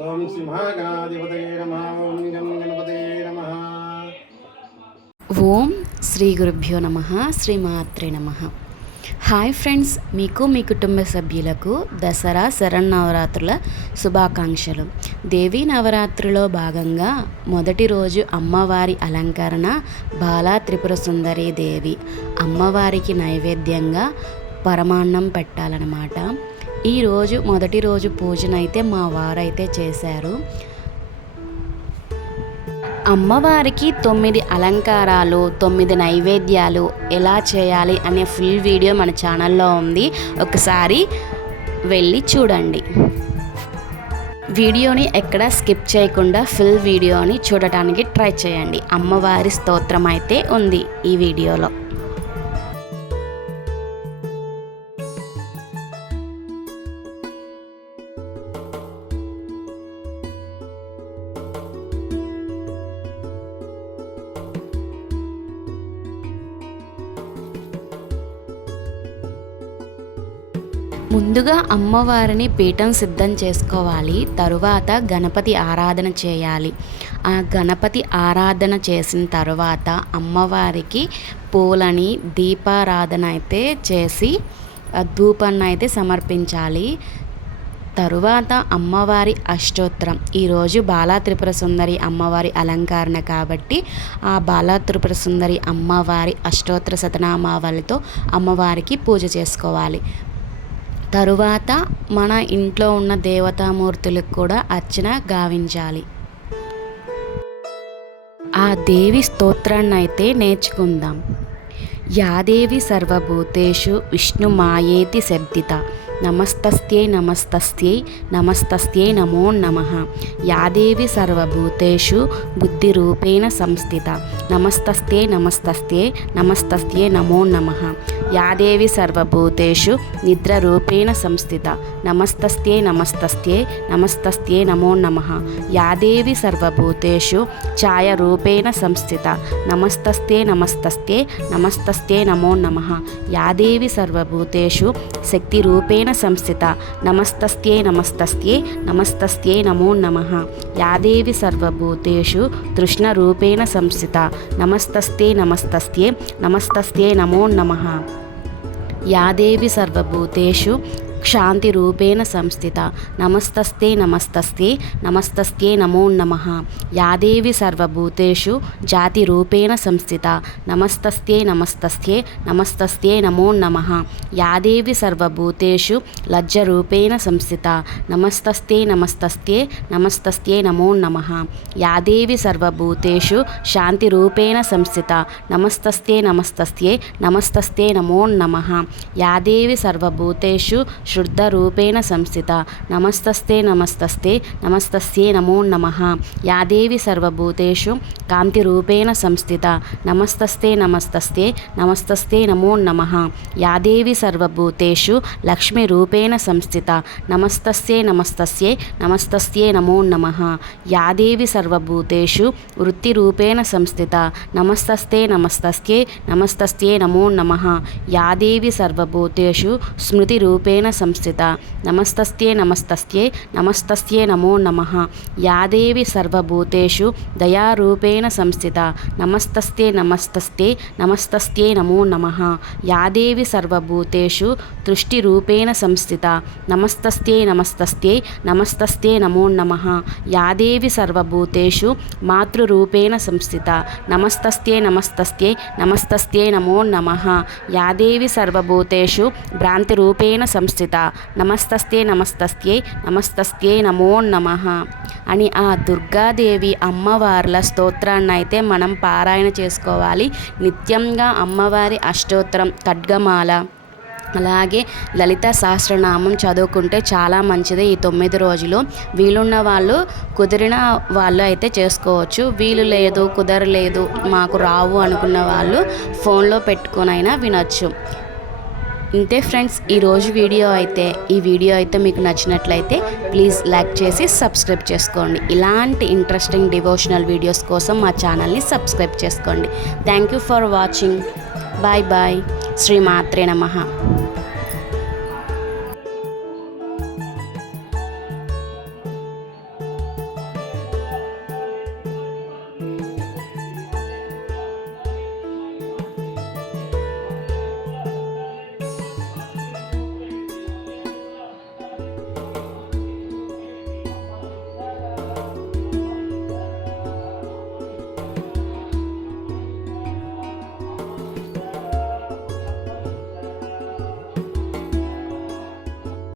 ఓం సింహాగణాధిపతయే నమ. ఓం గం నమ. ఓం శ్రీ గురుభ్యో నమ శ్రీమాత్రే నమ. హాయ్ ఫ్రెండ్స్ మీకు మీ కుటుంబ సభ్యులకు దసరా శరన్నవరాత్రుల శుభాకాంక్షలు. దేవీ నవరాత్రిలో భాగంగా మొదటి రోజు అమ్మవారి అలంకరణ బాలా త్రిపుర సుందరి దేవి. అమ్మవారికి నైవేద్యంగా పరమాన్నం పెట్టాలన్నమాట. ఈరోజు మొదటి రోజు పూజనైతే మా వారైతే చేశారు. అమ్మవారికి తొమ్మిది అలంకారాలు తొమ్మిది నైవేద్యాలు ఎలా చేయాలి అనే ఫుల్ వీడియో మన ఛానల్లో ఉంది. ఒకసారి వెళ్ళి చూడండి. వీడియోని ఎక్కడ స్కిప్ చేయకుండా ఫుల్ వీడియోని చూడటానికి ట్రై చేయండి. అమ్మవారి స్తోత్రం అయితే ఉంది ఈ వీడియోలో. ముందుగా అమ్మవారిని పీఠం సిద్ధం చేసుకోవాలి తరువాత గణపతి ఆరాధన చేయాలి. ఆ గణపతి ఆరాధన చేసిన తర్వాత అమ్మవారికి పూలని దీపారాధన అయితే చేసి ధూపాన్ని అయితే సమర్పించాలి. తరువాత అమ్మవారి అష్టోత్తరం. ఈరోజు బాలా త్రిపుర సుందరి అమ్మవారి అలంకరణ కాబట్టి ఆ బాలా త్రిపుర సుందరి అమ్మవారి అష్టోత్తర శతనామావళితో అమ్మవారికి పూజ చేసుకోవాలి. తరువాత మన ఇంట్లో ఉన్న దేవతామూర్తులకు కూడా అర్చన గావించాలి. ఆ దేవి స్తోత్రాన్ని అయితే నేర్చుకుందాం. యాదేవి సర్వభూతేషు విష్ణుమాయేతి శబ్దిత. నమస్తస్యై నమస్తస్యై నమస్తస్యై నమో నమ. యాదేవి సర్వభూతేషు బుద్ధిరూపేణ సంస్థిత. నమస్తస్యై నమస్తస్యై నమస్తస్యై నమో నమ. యాదేవి సర్వభూతేషు నిద్రరూపేణ సంస్థిత. నమస్తస్యై నమస్తస్యై నమస్తస్యై నమో నమ. యాదేవి సర్వభూతేషు ఛాయరూపేణ సంస్థిత. నమస్తస్యై నమస్తస్యై నమస్తస్యై నమో నమ. యాదేవి సర్వభూతేషు శక్తిరూపేణ సంస్థిత. నమస్తస్యై నమస్తస్యై నమస్తస్యై నమో నమ. యాదేవి సర్వభూతేషు తృష్ణరూపేణ సంస్థిత. నమస్తస్యై నమస్తస్యై నమస్తస్యై నమో నమ. యాదేవి సర్వభూతేషు క్షాంతిరూపేణ సంస్థిత. నమస్తస్తే నమస్తస్తే నమస్తస్తే నమో నమ. యాదేవి సర్వభూతేషు జాతిరూపేణ సంస్థిత. నమస్తస్తే నమస్తస్తే నమస్తస్తే నమో నమ. యాదేవి సర్వభూతేషు లజ్జరూపేణ సంస్థిత. నమస్తస్తే నమస్తస్తే నమస్తస్తే నమో నమ. యాదేవి సర్వభూతేషు శాంతిరూపేణ సంస్థిత. నమస్తస్తే నమస్తస్తే నమస్తస్తే నమో నమ. యాదేవి సర్వభూతేషు శుద్ధరూపేణ సంస్థిత. నమస్తస్తే నమస్తస్తే నమస్తస్యే నమో నమ. యాదేవి సర్వభూతేషు కాంతిరూపేణ సంస్థిత. నమస్తస్తే నమస్తస్తే నమస్తస్తే నమో నమ. యాదేవి సర్వభూతేషు లక్ష్మీరూపేణ సంస్థిత. నమస్తస్యే నమస్తస్యే నమస్తస్యే నమో నమ. యాదేవి సర్వభూతేషు వృత్తిరూపేణ సంస్థిత. నమస్తస్తే నమస్తస్యే నమస్తస్యే నమో నమ. యాదేవి సర్వభూతేషు స్మృతిరూపేణ సంస్థిత. నమస్తస్యే నమస్తస్యే నమస్తస్యే నమో నమ. యాదేవి సర్వభూతేషు దయారూపేణ సంస్థిత. నమస్తస్తే నమస్తస్తే నమస్తస్యే నమో నమ. యాదేవి సర్వభూతేషు దృష్టిరూపేణ సంస్థిత. నమస్తస్తే నమస్తస్తే నమస్తస్తే నమో నమ. యాదేవి సర్వభూతేషు మాతృరూపేణ సంస్థిత. నమస్తస్తే నమస్తస్తే నమస్తస్తే నమో నమ. యాదేవి సర్వభూతేషు భ్రాంతిరూపేణ సంస్థిత. నమస్తస్తే నమస్తస్తే నమస్తస్తే నమో నమ. అని ఆ దుర్గాదేవి అమ్మవార్ల స్తోత్రాన్ని అయితే మనం పారాయణ చేసుకోవాలి. నిత్యంగా అమ్మవారి అష్టోత్తరం ఖడ్గమాల అలాగే లలిత సహస్రనామం చదువుకుంటే చాలా మంచిది ఈ తొమ్మిది రోజులు. వీలున్న వాళ్ళు కుదిరిన వాళ్ళు అయితే చేసుకోవచ్చు. వీలు లేదు కుదరలేదు మాకు రావు అనుకున్న వాళ్ళు ఫోన్లో పెట్టుకునైనా వినొచ్చు. ఇంతే ఫ్రెండ్స్ ఈరోజు వీడియో అయితే ఈ వీడియో అయితే మీకు నచ్చినట్లయితే ప్లీజ్ లైక్ చేసి సబ్స్క్రైబ్ చేసుకోండి. ఇలాంటి ఇంట్రెస్టింగ్ డివోషనల్ వీడియోస్ కోసం మా ఛానల్ని సబ్స్క్రైబ్ చేసుకోండి. Thank you for watching bye bye Shri మాత్రే నమ.